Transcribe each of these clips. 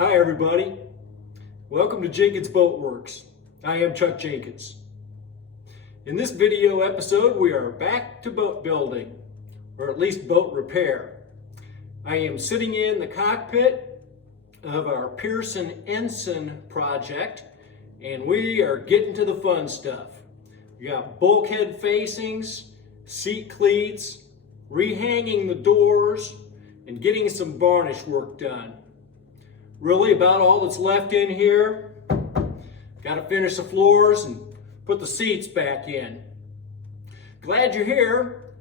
Hi everybody, welcome to Jenkins Boat Works. I am Chuck Jenkins. In this video episode we are back to boat building, or at least boat repair. I am sitting in the cockpit of our Pearson Ensign project and we are getting to the fun stuff. We got bulkhead facings, seat cleats, rehanging the doors, and getting some varnish work done. Really about all that's left in here. Got to finish the floors and put the seats back in. Glad you're here.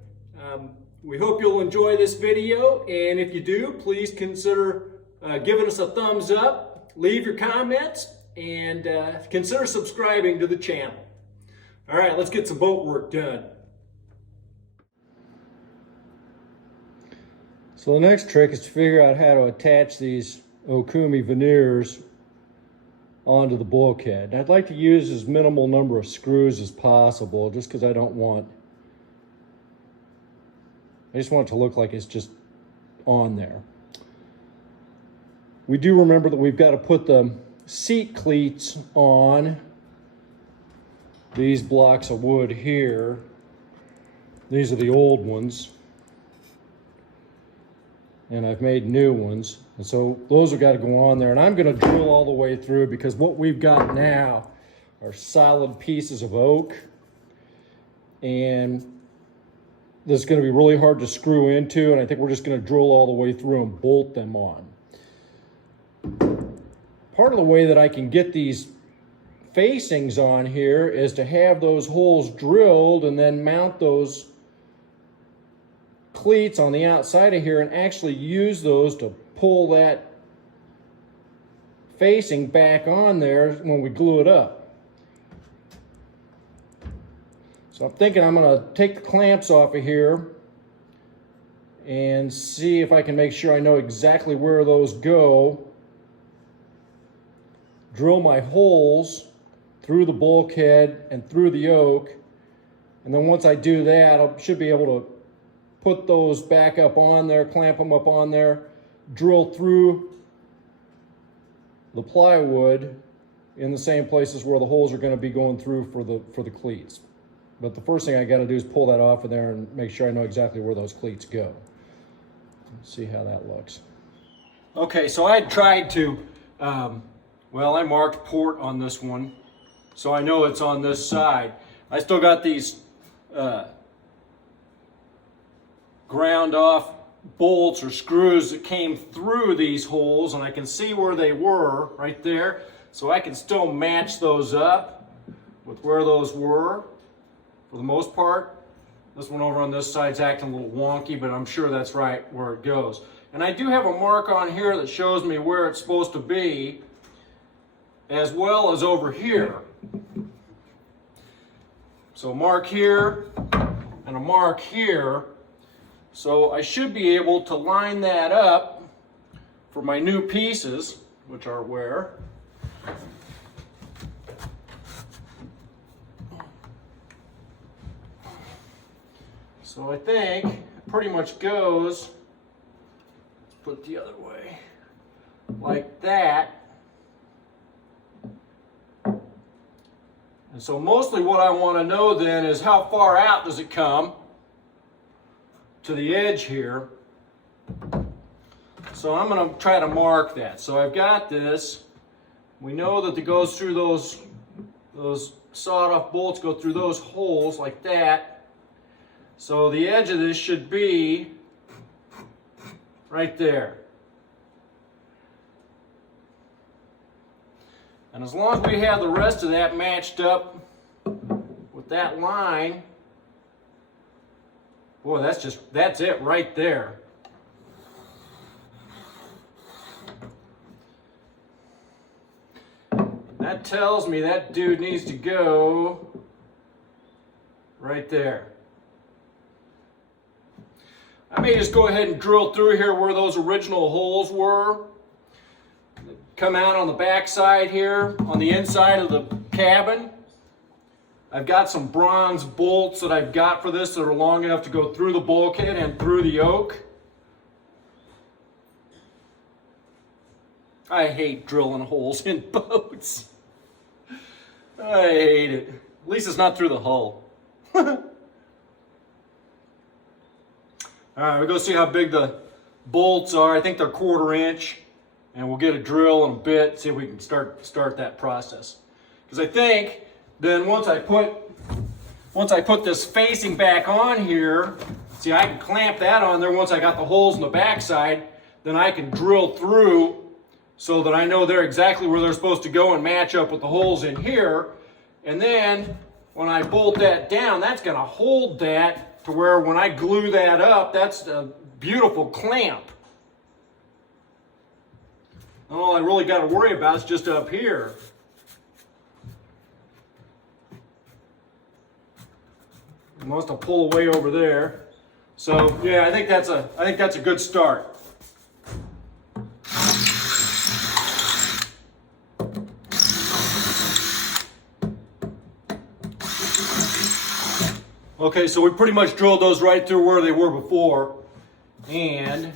We hope you'll enjoy this video, and if you do, please consider giving us a thumbs up, leave your comments, and consider subscribing to the channel. All right, let's get some boat work done. So the next trick is to figure out how to attach these Okoume veneers onto the bulkhead. I'd like to use as minimal number of screws as possible, just because I just want it to look like it's just on there. We do remember that we've got to put the seat cleats on these blocks of wood here. These are the old ones, and I've made new ones, and so those have got to go on there, and I'm going to drill all the way through because what we've got now are solid pieces of oak, and this is going to be really hard to screw into, and I think we're just going to drill all the way through and bolt them on. Part of the way that I can get these facings on here is to have those holes drilled and then mount those cleats on the outside of here and actually use those to pull that facing back on there when we glue it up. So I'm thinking I'm going to take the clamps off of here and see if I can make sure I know exactly where those go. Drill my holes through the bulkhead and through the oak, and then once I do that, I should be able to put those back up on there, clamp them up on there, drill through the plywood in the same places where the holes are going to be going through for the cleats. But the first thing I got to do is pull that off of there and make sure I know exactly where those cleats go. Let's see how that looks. Okay, so I tried to, well, I marked port on this one, so I know it's on this side. I still got these ground off bolts or screws that came through these holes, and I can see where they were right there, so I can still match those up with where those were for the most part. This one over on this side's acting a little wonky, but I'm sure that's right where it goes. And I do have a mark on here that shows me where it's supposed to be, as well as over here. So a mark here and a mark here. So I should be able to line that up for my new pieces, which are where? So I think it pretty much goes, let's put it the other way, like that. And so mostly what I want to know then is how far out does it come to the edge here. So I'm going to try to mark that. So I've got this. We know that it goes through those sawed-off bolts go through those holes like that. So the edge of this should be right there. And as long as we have the rest of that matched up with that line, boy, that's it right there. That tells me that dude needs to go right there. I may just go ahead and drill through here where those original holes were. Come out on the back side here, on the inside of the cabin. I've got some bronze bolts that I've got for this that are long enough to go through the bulkhead and through the oak. I hate drilling holes in boats. I hate it. At least it's not through the hull. All right, we'll go see how big the bolts are. I think they're 1/4 inch, and we'll get a drill in a bit, see if we can start that process. Because I think then once I put this facing back on here, see, I can clamp that on there once I got the holes in the backside, then I can drill through so that I know they're exactly where they're supposed to go and match up with the holes in here. And then when I bolt that down, that's going to hold that to where when I glue that up, that's a beautiful clamp. And all I really got to worry about is just up here. Must have pulled away over there. So yeah, I think that's a good start. Okay, so we pretty much drilled those right through where they were before, and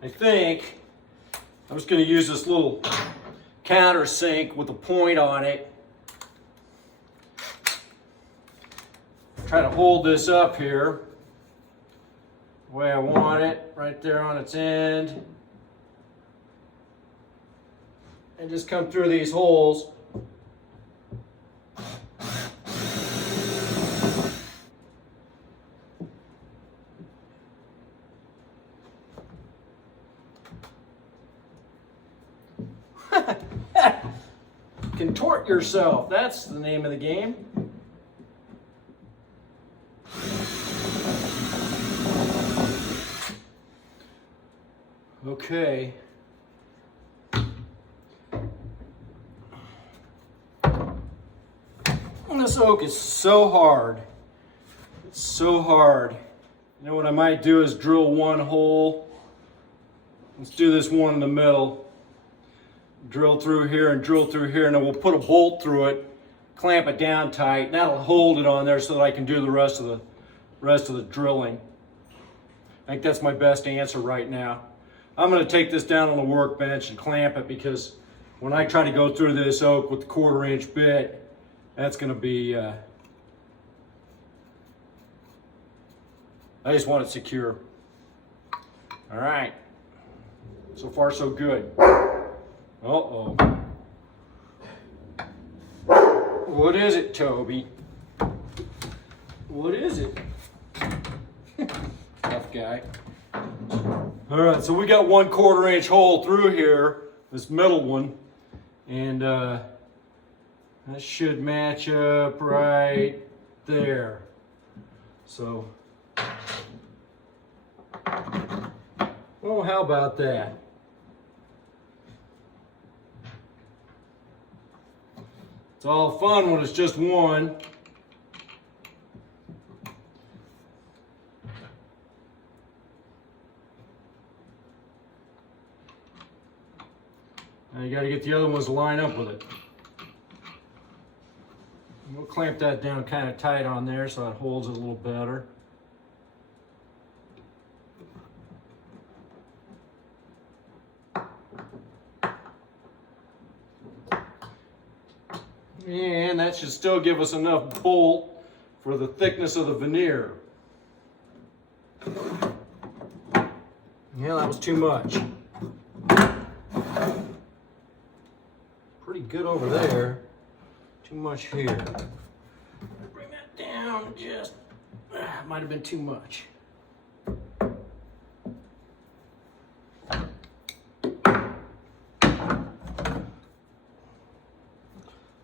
I think I'm just going to use this little countersink with a point on it. Try to hold this up here the way I want it, right there on its end. And just come through these holes. Contort yourself, that's the name of the game. Okay. This oak is so hard. It's so hard. You know what I might do is drill one hole. Let's do this one in the middle. Drill through here and drill through here, and then we'll put a bolt through it, clamp it down tight, and that'll hold it on there so that I can do the rest of the drilling. I think that's my best answer right now. I'm going to take this down on the workbench and clamp it, because when I try to go through this oak with the 1/4 inch bit, that's going to be, I just want it secure. All right. So far, so good. Uh-oh. What is it, Toby? What is it? Tough guy. All right, so we got 1/4 inch hole through here, this middle one, and that should match up right there. So, oh, how about that? It's all fun when it's just one. Now you got to get the other ones to line up with it. We'll clamp that down kind of tight on there so it holds it a little better. And that should still give us enough bolt for the thickness of the veneer. Yeah, that was too much. Pretty good over there. Too much here. Bring that down just, might have been too much.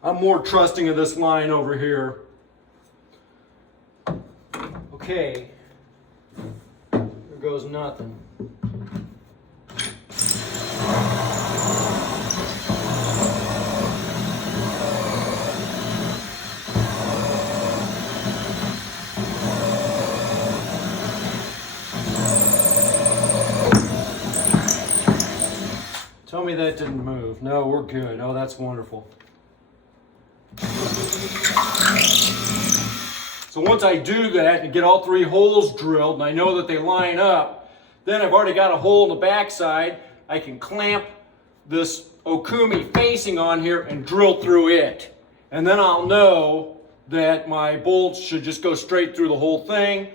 I'm more trusting of this line over here. Okay, there goes nothing. Tell me that didn't move. No, we're good. Oh, that's wonderful. So once I do that and get all 3 holes drilled and I know that they line up, then I've already got a hole in the backside. I can clamp this Okoume facing on here and drill through it. And then I'll know that my bolts should just go straight through the whole thing.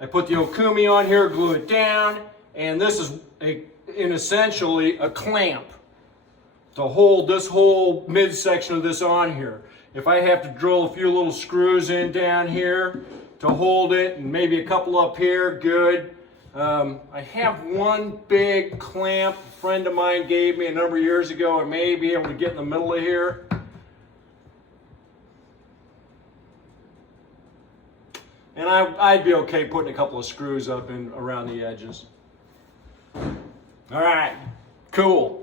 I put the Okoume on here, glue it down, and this is essentially a clamp to hold this whole midsection of this on here. If I have to drill a few little screws in down here to hold it, and maybe a couple up here, good. I have one big clamp a friend of mine gave me a number of years ago. I may be able to get in the middle of here. And I'd be okay putting a couple of screws up in around the edges. All right, cool.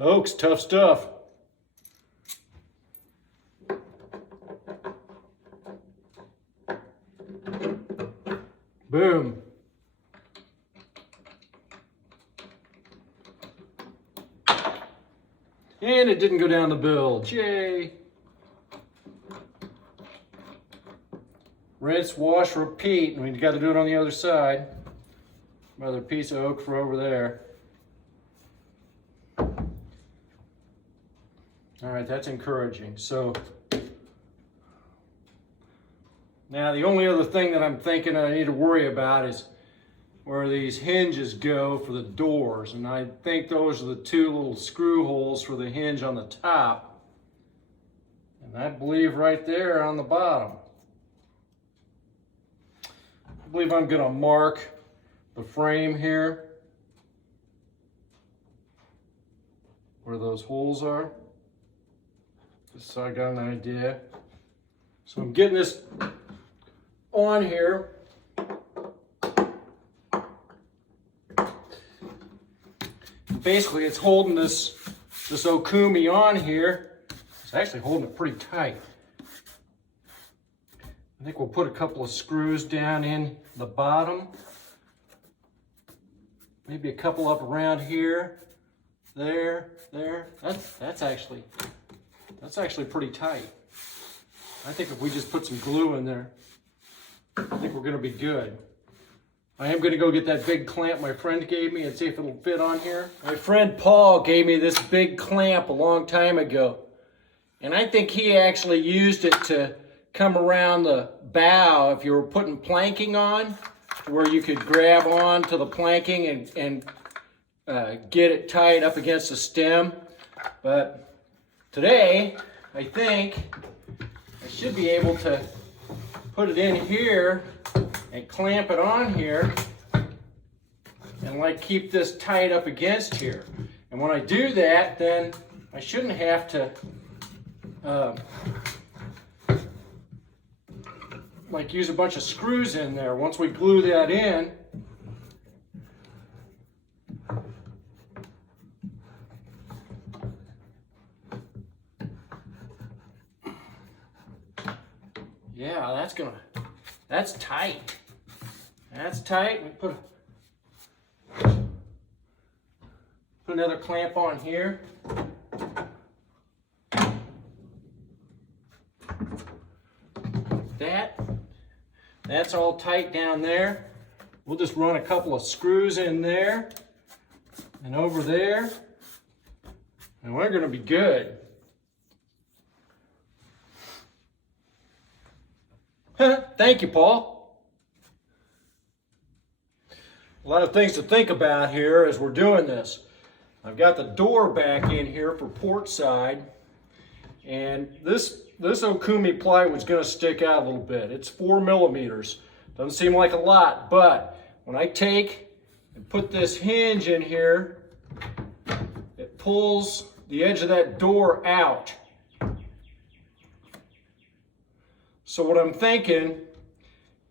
Oak's tough stuff. Boom. And it didn't go down the bilge. Yay. Rinse, wash, repeat. And we got to do it on the other side. Another piece of oak for over there. All right, that's encouraging. So now the only other thing that I'm thinking I need to worry about is where these hinges go for the doors. And I think those are the 2 little screw holes for the hinge on the top. And I believe right there on the bottom. I believe I'm gonna mark the frame here where those holes are. Just so I got an idea. So I'm getting this on here. Basically, it's holding this Okoume on here. It's actually holding it pretty tight. I think we'll put a couple of screws down in the bottom. Maybe a couple up around here. There. That's actually pretty tight. I think if we just put some glue in there, I think we're gonna be good. I am gonna go get that big clamp my friend gave me and see if it'll fit on here. My friend Paul gave me this big clamp a long time ago. And I think he actually used it to come around the bow if you were putting planking on, where you could grab on to the planking and get it tied up against the stem. But today, I think I should be able to put it in here and clamp it on here and like keep this tied up against here. And when I do that, then I shouldn't have to like use a bunch of screws in there. Once we glue that in, yeah, that's tight. That's tight. We put another clamp on here. That's all tight down there. We'll just run a couple of screws in there and over there, and we're going to be good. Thank you, Paul. A lot of things to think about here as we're doing this. I've got the door back in here for port side, and this Okoume plywood's going to stick out a little bit. It's 4 millimeters. Doesn't seem like a lot, but when I take and put this hinge in here, it pulls the edge of that door out. So what I'm thinking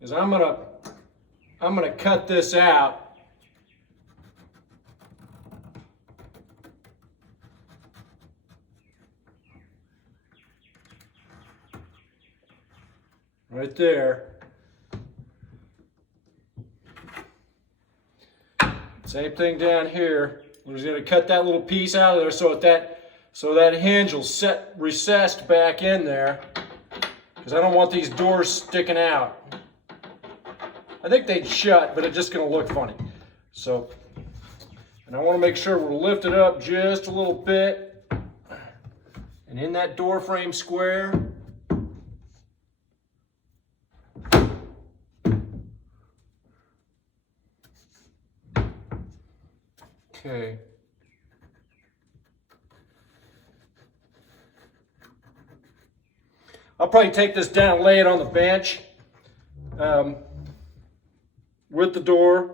is I'm gonna cut this out right there. Same thing down here. We're just going to cut that little piece out of there so that hinge will set recessed back in there, because I don't want these doors sticking out. I think they'd shut, but it's just going to look funny. So, and I want to make sure we're lifted up just a little bit, and in that door frame square. Okay. I'll probably take this down and lay it on the bench with the door,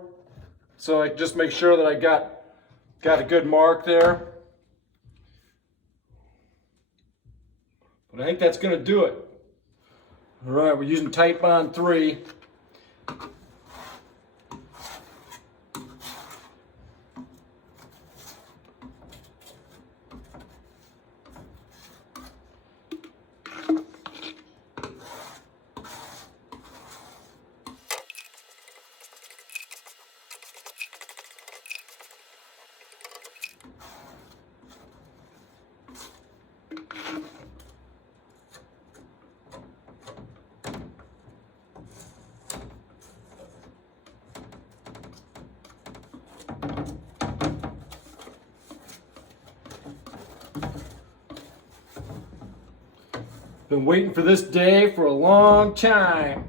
so I just make sure that I got a good mark there. But I think that's going to do it. All right, we're using Tight Bond 3. Been waiting for this day for a long time.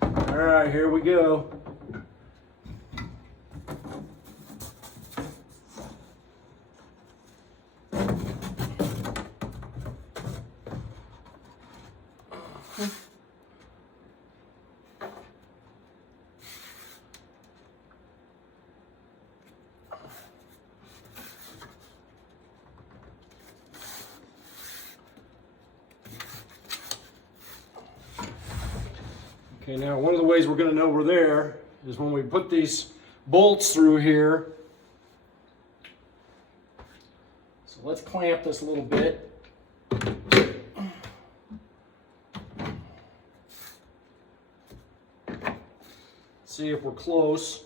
All right, here we go. Okay, now one of the ways we're going to know we're there is when we put these bolts through here. So let's clamp this a little bit. See if we're close.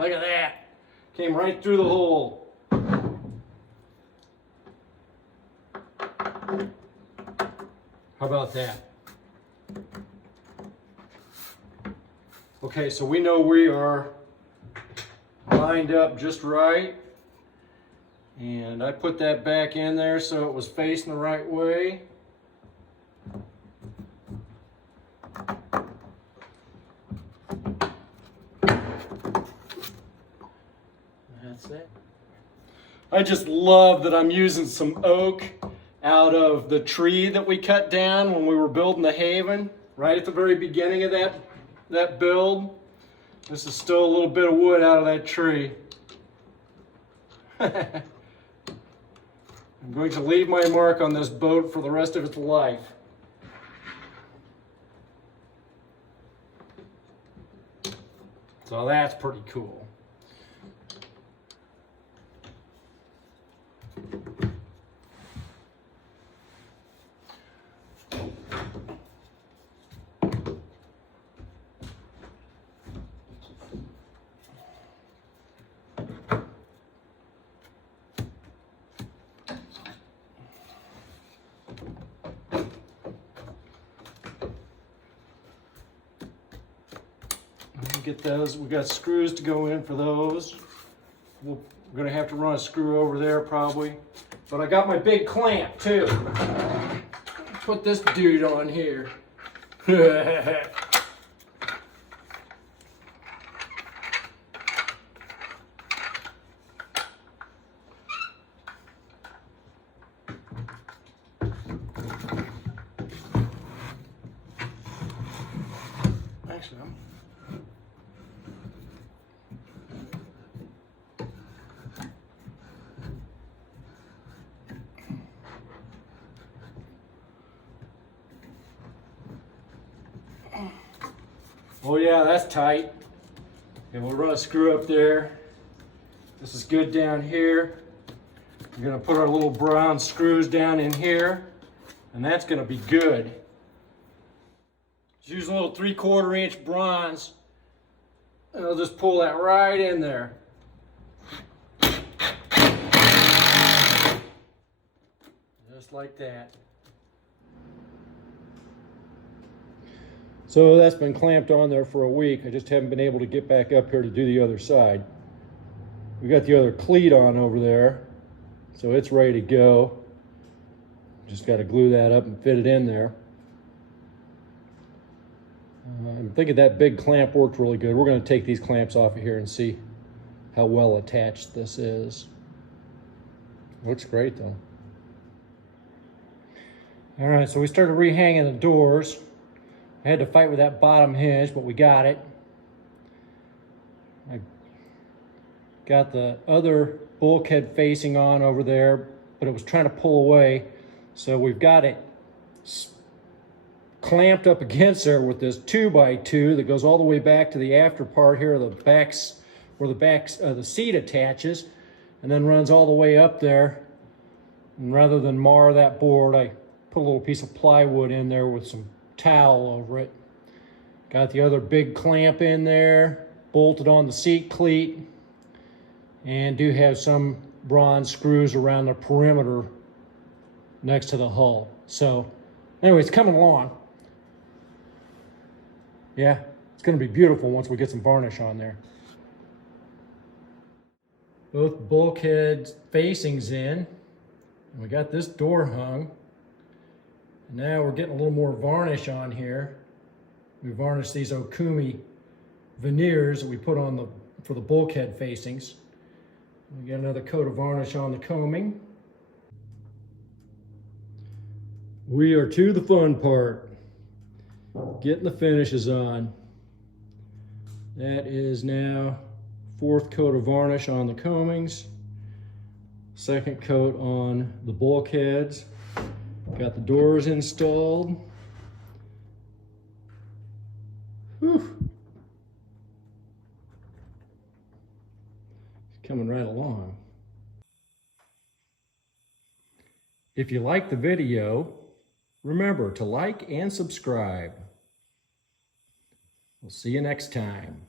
Look at that. Came right through the hole. How about that? Okay, so we know we are lined up just right. And I put that back in there so it was facing the right way. That's it. I just love that I'm using some oak out of the tree that we cut down when we were building the haven, right at the very beginning of that build. This is still a little bit of wood out of that tree. I'm going to leave my mark on this boat for the rest of its life. So that's pretty cool. Get those. We got screws to go in for those. We're gonna have to run a screw over there probably. But I got my big clamp too. Put this dude on here. Actually, oh yeah, that's tight. And we'll run a screw up there. This is good down here. We're gonna put our little brown screws down in here, and that's gonna be good. Just use a little 3/4 inch bronze, and I'll just pull that right in there. Just like that. So that's been clamped on there for a week. I just haven't been able to get back up here to do the other side. We got the other cleat on over there, so it's ready to go. Just got to glue that up and fit it in there. I'm thinking that big clamp worked really good. We're going to take these clamps off of here and see how well attached this is. Looks great though. All right, so we started rehanging the doors. I had to fight with that bottom hinge, but we got it. I got the other bulkhead facing on over there, but it was trying to pull away. So we've got it clamped up against there with this 2x2 that goes all the way back to the after part here, the backs, where the seat attaches, and then runs all the way up there. And rather than mar that board, I put a little piece of plywood in there with some towel over it. Got the other big clamp in there, bolted on the seat cleat, and do have some bronze screws around the perimeter next to the hull. So anyway, it's coming along. Yeah, it's going to be beautiful once we get some varnish on there. Both bulkhead facings in, and we got this door hung. And now we're getting a little more varnish on here. We varnished these Okoume veneers that we put on for the bulkhead facings. We got another coat of varnish on the combing. We are to the fun part, getting the finishes on. That is now 4th coat of varnish on the combings, 2nd coat on the bulkheads. Got the doors installed. Whew. Coming right along. If you like the video, remember to like and subscribe. We'll see you next time.